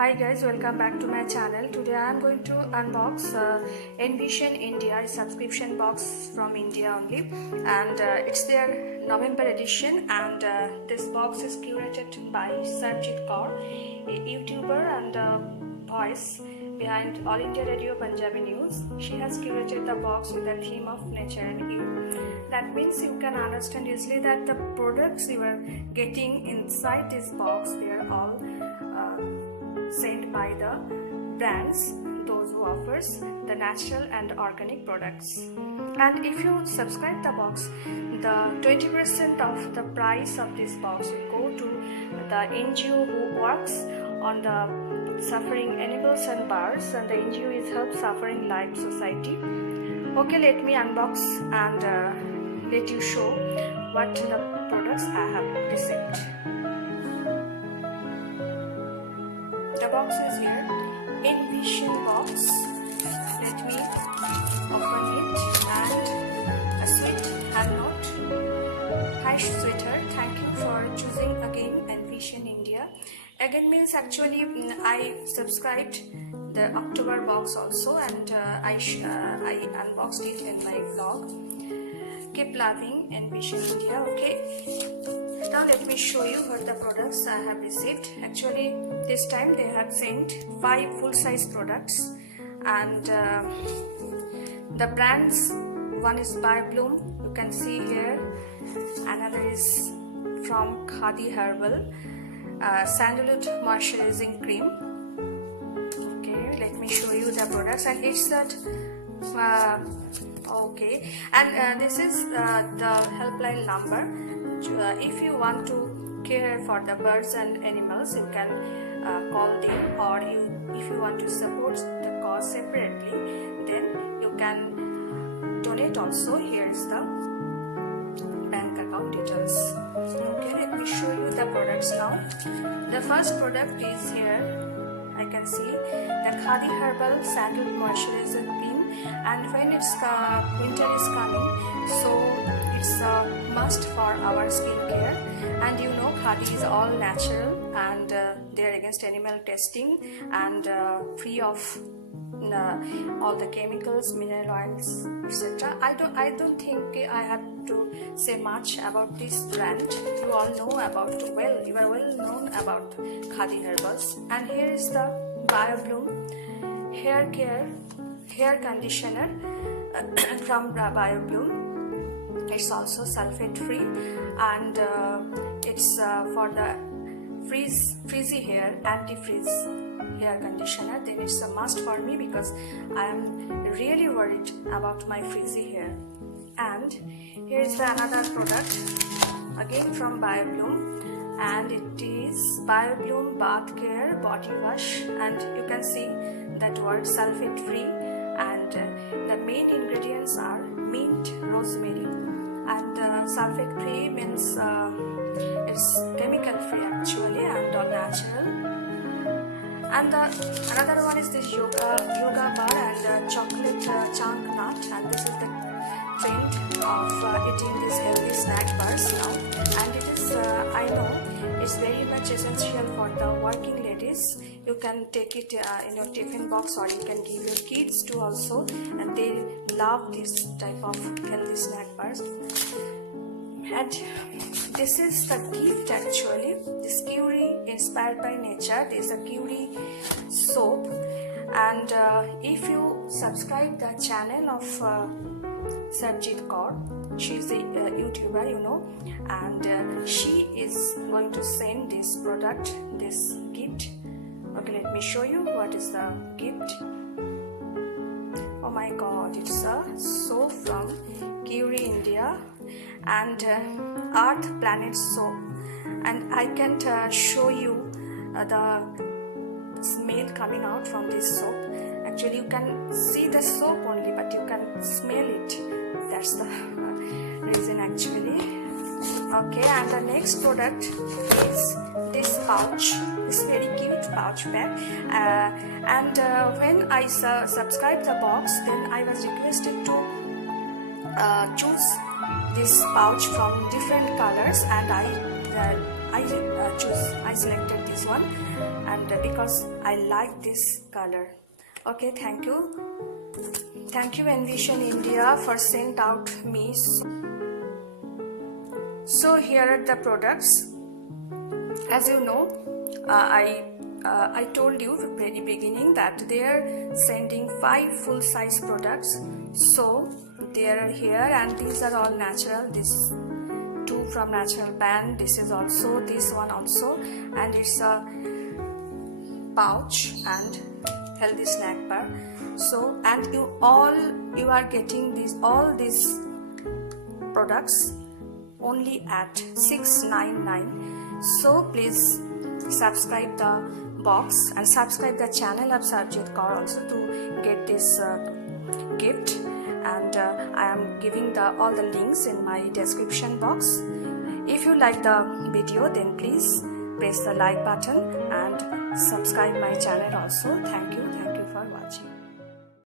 Hi guys, welcome back to my channel. Today I am going to unbox Envision India subscription box from India only, and it's their November edition, and this box is curated by Sarbjeet Kaur, a YouTuber and voice behind All India Radio Punjabi News. She has curated the box with the theme of nature and you. That means you can understand easily that the products you are getting inside this box, they are all sent by the brands, those who offers the natural and organic products. And if you subscribe the box, the 20% of the price of this box will go to the NGO who works on the suffering animals and birds, and the NGO is Help Suffering Life Society. Okay, let me unbox and let you show what the products I have received. The box is here, Envision Box. Let me open it, and a sweet hand note. Hi sweetheart, thank you for choosing again Envision India. Again means actually I subscribed the October box also, and I unboxed it in my vlog. Keep loving Envision India. Okay. Now let me show you what the products I have received. Actually this time they have sent 5 full-size products, and the brands, one is Biobloom, you can see here. Another is from Khadi Herbal, Sandalwood Moisturizing Cream. Okay, let me show you the products, and it's that okay, and this is the helpline number. If you want to care for the birds and animals, you can call them, or if you want to support the cause separately, then you can donate also. Here is the bank account details. Okay, let me show you the products now. The first product is here. I can see the Khadi Herbal Sandalwood Moisturizer Cream, and when it's winter is coming, so it's a must for our skincare. And you know Khadi is all natural, and they're against animal testing, and free of all the chemicals, mineral oils, etc. I don't think I have to say much about this brand. You all know about, you are well known about Khadi Herbals. And here is the Biobloom hair conditioner from Biobloom. It's also sulfate free, and it's for the frizzy hair, anti-frizz hair conditioner. Then it's a must for me because I am really worried about my frizzy hair. And here is another product again from Biobloom, and it is Biobloom Bath Care Body Wash, and you can see that word sulfate free, and the main ingredients are mint, rosemary, and sulfate free means it's chemical free actually, and all natural. And another one is this yoga bar and chocolate chunk nut, and this is the trend of eating these healthy snack bars now, and it is I know it's very much essential for the working ladies. You can take it in your tiffin box, or you can give your kids too also, and they love this type of healthy snack bars. And this is the gift actually. This Curie inspired by nature. This is a Curie soap, and if you subscribe the channel of Sarbjeet Kaur, she is a YouTuber, you know, and she is going to send this product, this gift. Okay, let me show you what is the gift. Oh my god, it's a soap from Curie India, and Earth Planet soap, and I can't show you the smell coming out from this soap. Actually you can see the soap only, but you can smell it. That's the reason actually. Okay, and the next product is this pouch, this very cute pouch bag, and when I subscribed the box, then I was requested to choose this pouch from different colors, and I I selected this one, and because I like this color. Okay, thank you Envision India for sent out me. So here are the products. As you know, I told you very beginning that they are sending 5 full size products. So they are here, and these are all natural. This 2 from Natural Band, this is also, this one also, and it's a pouch and healthy snack bar. So, and you are getting all these products only at $6.99. So please subscribe the box and subscribe the channel of Sarbjeet Kaur also to get this gift. And I am giving all the links in my description box. If you like the video, then please press the like button and subscribe my channel also. Thank you.